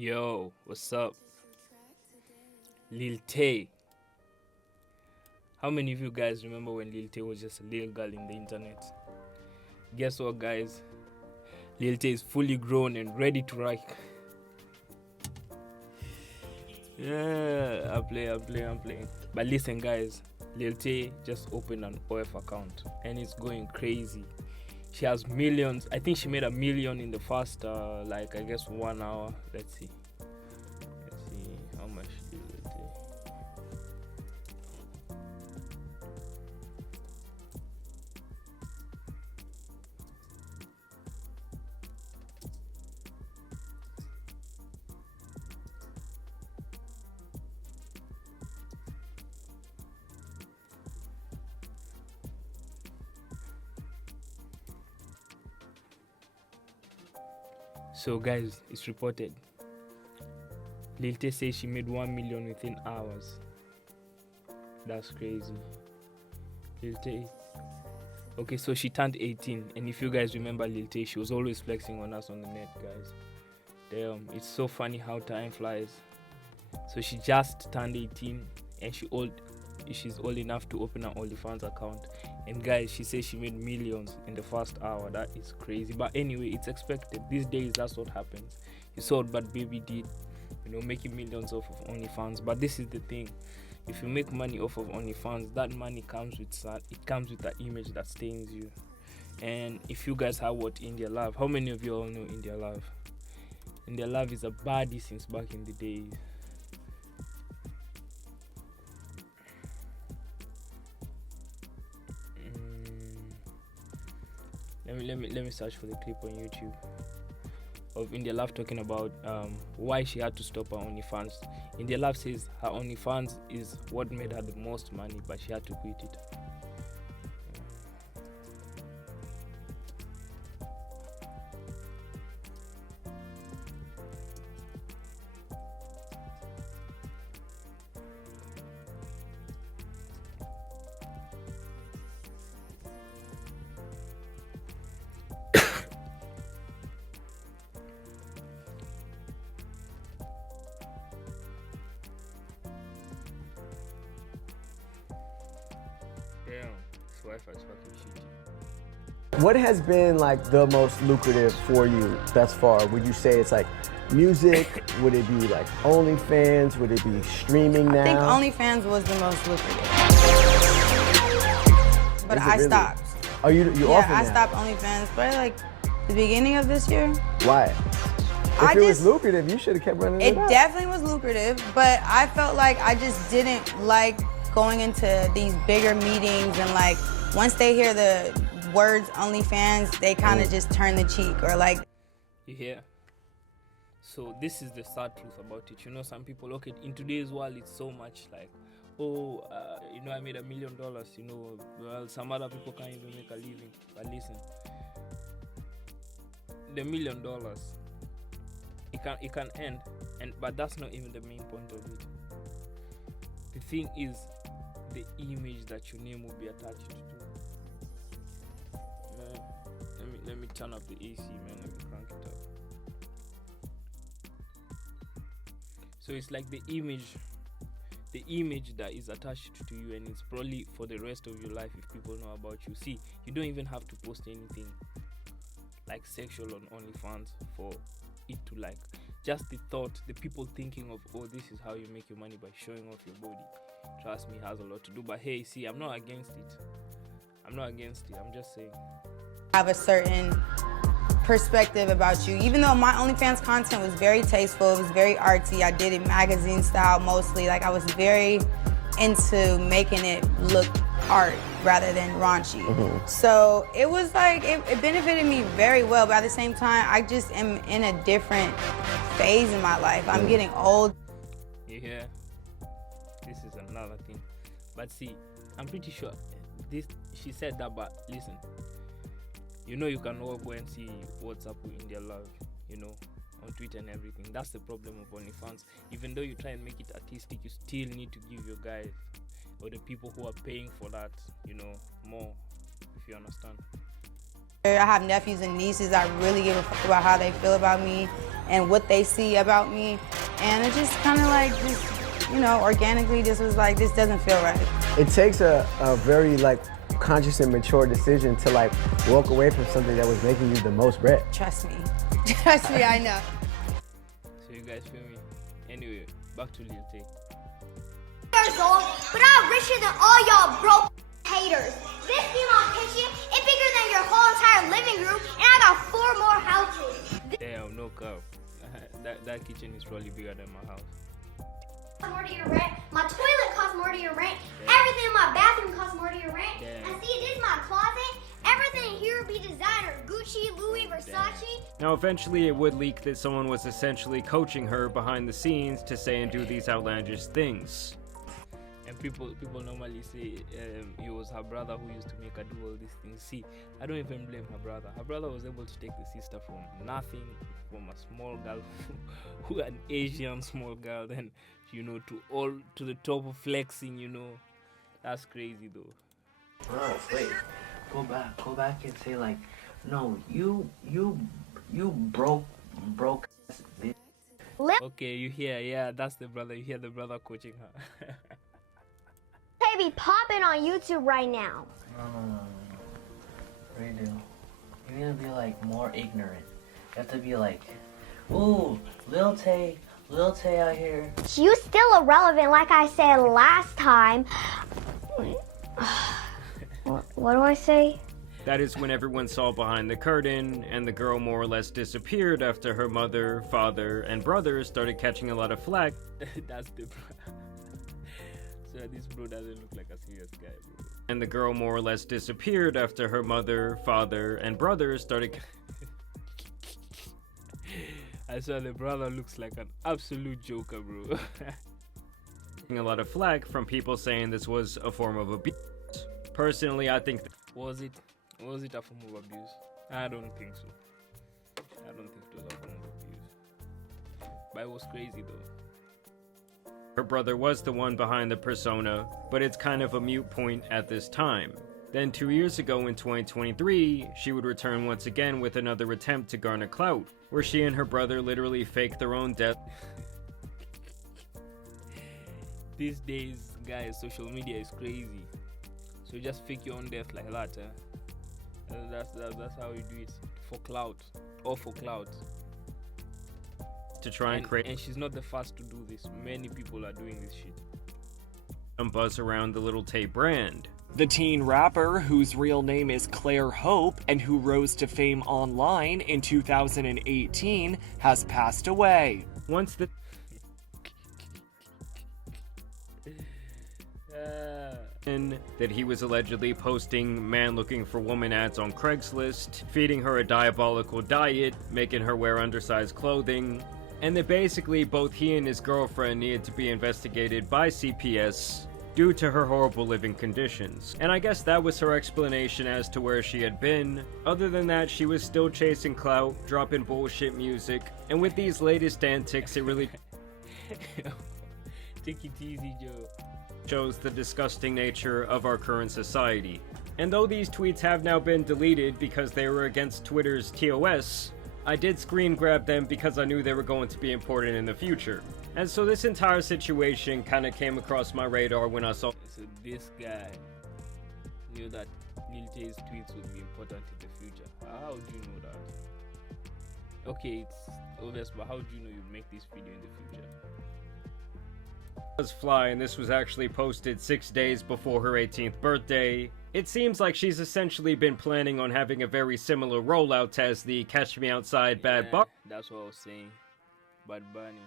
Yo, what's up? Lil Tay. How many of you guys remember when Lil Tay was just a little girl in the internet? Guess what, guys? Lil Tay is fully grown and ready to rock. Yeah, I'm playing. But listen, guys, Lil Tay just opened an OF account and it's going crazy. She has millions. I think she made $1 million in the first, 1 hour. Let's see how much did Lil Tay. So guys, it's reported Lil Tay says she made 1 million within hours. That's crazy. Lil Tay. Okay, so she turned 18, and if you guys remember Lil Tay, she was always flexing on us on the net, guys. Damn, it's so funny how time flies. So she just turned 18, and she's old enough to open an OnlyFans account. And guys, she says she made millions in the first hour. That is crazy. But anyway, it's expected. These days, that's what happens. You saw what Bad Baby did, making millions off of OnlyFans. But this is the thing. If you make money off of OnlyFans, that money comes with that image that stains you. And if you guys have what India Love, how many of you all know India Love? India Love is a baddie since back in the days. Let me search for the clip on YouTube of India Love talking about why she had to stop her OnlyFans. India Love says her OnlyFans is what made her the most money, but she had to quit it. Damn, this Wi-Fi is fucking shitty. What has been like the most lucrative for you thus far? Would you say it's like music? Would it be like OnlyFans? Would it be streaming now? I think OnlyFans was the most lucrative. But I stopped. Oh, you off it I now? stopped OnlyFans probably like the beginning of this year. Why? If it was lucrative, you should have kept running it It up. definitely was lucrative, but I felt like I just didn't like going into these bigger meetings and like once they hear the words OnlyFans, they kind of just turn the cheek or like. You hear? So this is the sad truth about it. Some people, okay, in today's world, it's so much like, I made $1 million. Well, some other people can't even make a living. But listen, the $1 million, it can end, but that's not even the main point of it. The thing is the image that your name will be attached to. Man, let me turn up the AC, man. Let me crank it up. So it's like the image that is attached to you, and it's probably for the rest of your life if people know about you. See, you don't even have to post anything like sexual on OnlyFans for it to like. Just the thought, the people thinking of, oh, this is how you make your money by showing off your body. Trust me, has a lot to do. But hey, see, I'm not against it. I'm just saying. Have a certain perspective about you. Even though my OnlyFans content was very tasteful, it was very artsy. I did it magazine style mostly. Like I was very into making it look art rather than raunchy. So it was like, it benefited me very well, but at the same time, I just am in a different phase in my life. I'm getting old. You hear? This is another thing. But see, I'm pretty sure she said that, but listen, you can all go and see what's up with India Love, on Twitter and everything. That's the problem of OnlyFans. Even though you try and make it artistic, you still need to give your guys or the people who are paying for that, more, if you understand. I have nephews and nieces. I really give a fuck about how they feel about me and what they see about me. And it just kind of like, just, you know, organically just was like, this doesn't feel right. It takes a very like conscious and mature decision to like walk away from something that was making you the most bread. Trust me. Trust me, I know. So you guys feel me? Anyway, back to Lil Tay. Years old, but I'm richer than all y'all broke haters. This female kitchen is bigger than your whole entire living room, and I got 4 more houses. Damn, no cap. That kitchen is probably bigger than my house. More to your rent. My toilet costs more to your rent. Everything in my bathroom costs more to your rent. Damn. And see, this is my closet. Everything here would be designer. Gucci, Louis, Versace. Now, eventually it would leak that someone was essentially coaching her behind the scenes to say and do these outlandish things. And people normally say it was her brother who used to make her do all these things. See, I don't even blame her brother. Her brother was able to take the sister from nothing, from a small girl, who an Asian small girl, then, you know, to the top of flexing, you know. That's crazy though. Bro, wait. Go back and say like, no, you broke ass bitch. Okay, you hear, yeah, that's the brother. You hear the brother coaching her. They be popping on YouTube right now. No. Redo. You need to be like more ignorant. You have to be like, ooh, Lil Tay out here. You still irrelevant, like I said last time. What do I say? That is when everyone saw behind the curtain, and the girl more or less disappeared after her mother, father, and brother started catching a lot of flack. That's the bro. So this bro doesn't look like a serious guy, bro. And the girl more or less disappeared after her mother, father, and brother started... I saw the brother looks like an absolute joker, bro. a lot of flack from people saying this was a form of abuse. Personally, I think... Was it a form of abuse? I don't think so. I don't think it was a form of abuse. But it was crazy though. Her brother was the one behind the persona, but it's kind of a moot point at this time. Then 2 years ago in 2023, she would return once again with another attempt to garner clout, where she and her brother literally faked their own death. These days, guys, social media is crazy. So you just fake your own death like that. That's how you do it. For clout. Or for clout. To try and create... And she's not the first to do this. Many people are doing this shit. Some buzz around the Lil Tay brand. The teen rapper, whose real name is Claire Hope and who rose to fame online in 2018, has passed away. Once the... that he was allegedly posting man looking for woman ads on Craigslist, feeding her a diabolical diet, making her wear undersized clothing, and that basically both he and his girlfriend needed to be investigated by CPS due to her horrible living conditions. And I guess that was her explanation as to where she had been. Other than that, she was still chasing clout, dropping bullshit music, and with these latest antics, it really take it easy, Joe. Shows the disgusting nature of our current society. And though these tweets have now been deleted because they were against Twitter's TOS, I did screen grab them because I knew they were going to be important in the future. And so this entire situation kind of came across my radar when I saw... So this guy knew that Lil Tay's tweets would be important in the future. How do you know that? Okay, it's obvious, but how do you know you'd make this video in the future? Fly, and this was actually posted 6 days before her 18th birthday. It seems like she's essentially been planning on having a very similar rollout as the Catch Me Outside Bad Bunny. That's what I was saying. Bad Bunny.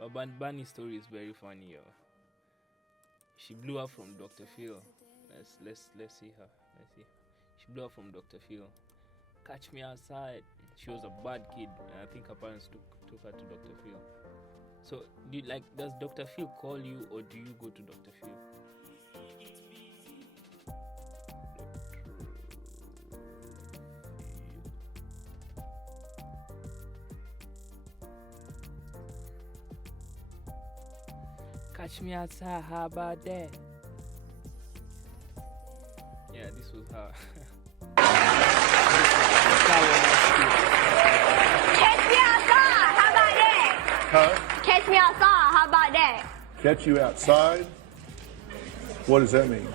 But Bad Bunny's story is very funny, yo. She blew up from Dr. Phil. Let's see her. Let's see. She blew up from Dr. Phil. Catch Me Outside. She was a bad kid, and I think her parents took her to Dr. Phil. So, does Dr. Phil call you, or do you go to Dr. Phil? Catch me outside, how about that? Yeah, this was her. Huh? Catch me outside. How about that? Catch you outside? What does that mean?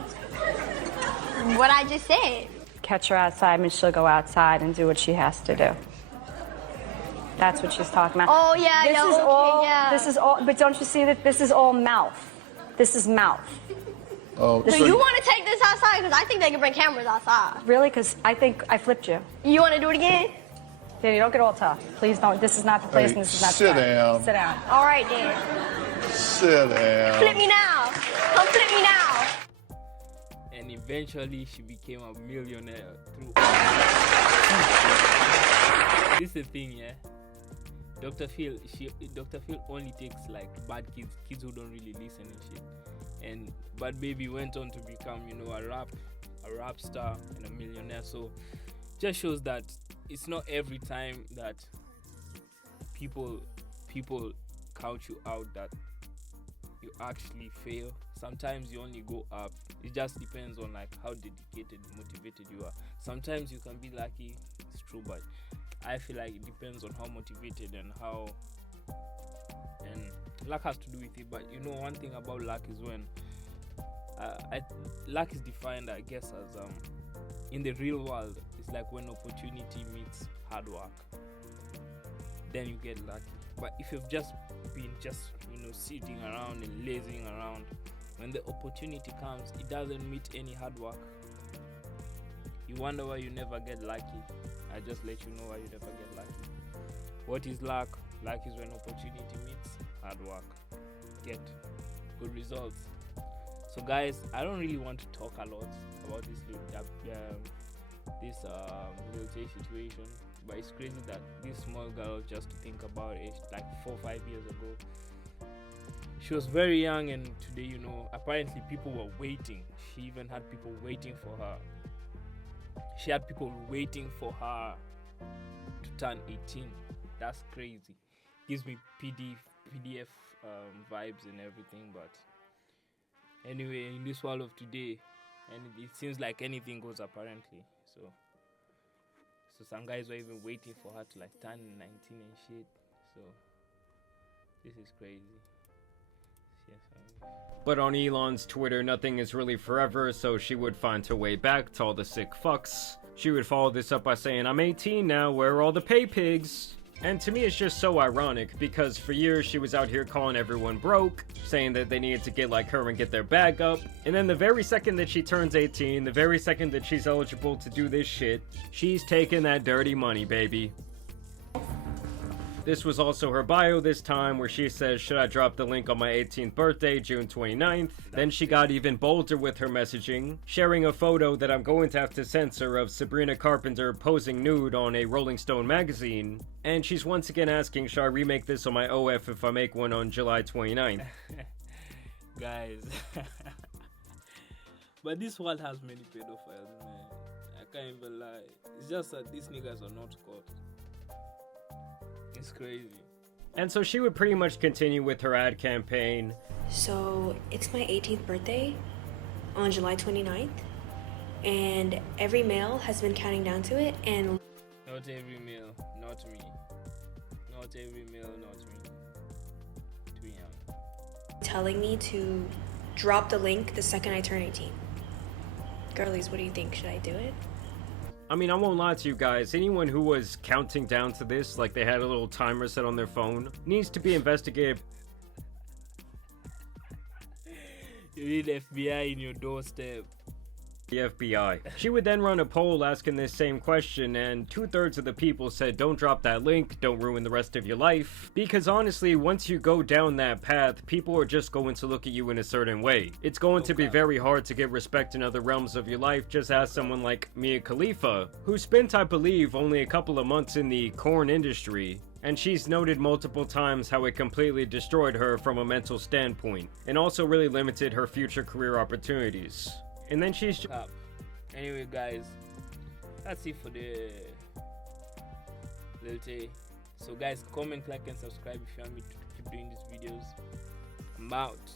What I just said. Catch her outside and she'll go outside and do what she has to do. That's what she's talking about. Oh, yeah, This yeah, is okay, all, yeah. This is all, but don't you see that this is all mouth? This is mouth. Oh, So you want to take this outside? Because I think they can bring cameras outside. Really? Because I think I flipped you. You want to do it again? Danny, don't get all tough. Please don't. This is not the place Hey, and this is not sit the time. down. Sit down. All right, then. sit down. Flip me now. Come flip me now. And eventually she became a millionaire through. This is the thing, yeah. Dr. Phil only takes like bad kids who don't really listen and shit. And Bad Baby went on to become, you know, a rap star and a millionaire. So just shows that it's not every time that people count you out that you actually fail. Sometimes you only go up. It just depends on like how dedicated, motivated you are. Sometimes you can be lucky, it's true, but I feel like it depends on how motivated and luck has to do with it. But you know, one thing about luck is when luck is defined, I guess, as in the real world, it's like when opportunity meets hard work, then you get lucky. But if you've just been sitting around and lazing around, when the opportunity comes, it doesn't meet any hard work. You wonder why you never get lucky. I just let you know why you never get lucky. What is luck? Luck is when opportunity meets hard work. Get good results. So guys, I don't really want to talk a lot about this Lil Tay situation, but it's crazy that this small girl, just to think about it, like 4 or 5 years ago, she was very young, and today, you know, apparently people were waiting. She even had people waiting for her. She had people waiting for her to turn 18. That's crazy. Gives me PDF vibes and everything. But anyway, in this world of today, and it seems like anything goes apparently. So some guys were even waiting for her to like turn 19 and shit. So this is crazy. But on Elon's Twitter, nothing is really forever, so she would find her way back to all the sick fucks. She would follow this up by saying, "I'm 18 now, where are all the pay pigs?" And to me, it's just so ironic, because for years she was out here calling everyone broke, saying that they needed to get like her and get their bag up. And then the very second that she turns 18, the very second that she's eligible to do this shit, she's taking that dirty money, baby. This was also her bio this time, where she says, "Should I drop the link on my 18th birthday, June 29th? Then she got even bolder with her messaging, sharing a photo that I'm going to have to censor of Sabrina Carpenter posing nude on a Rolling Stone magazine. And she's once again asking, should I remake this on my OF if I make one on July 29th? Guys. But this world has many pedophiles, man. I can't even lie. It's just that these niggas are not caught. It's crazy. And so she would pretty much continue with her ad campaign. So it's my 18th birthday on July 29th, and every male has been counting down to it, and not every male, not me. Not every male, not me. Too young. telling me to drop the link the second I turn 18. Girlies, what do you think? Should I do it? I mean, I won't lie to you guys. Anyone who was counting down to this, like they had a little timer set on their phone, needs to be investigated. You need FBI in your doorstep. The FBI. She would then run a poll asking this same question, and 2/3 of the people said don't drop that link, don't ruin the rest of your life. Because honestly, once you go down that path, people are just going to look at you in a certain way. It's going to be very hard to get respect in other realms of your life. Just ask someone like Mia Khalifa, who spent, I believe, only a couple of months in the corn industry. And she's noted multiple times how it completely destroyed her from a mental standpoint, and also really limited her future career opportunities. And then she's... Anyway, guys, that's it for the Lil Tay. So guys, comment, like, and subscribe if you want me to keep doing these videos. I'm out.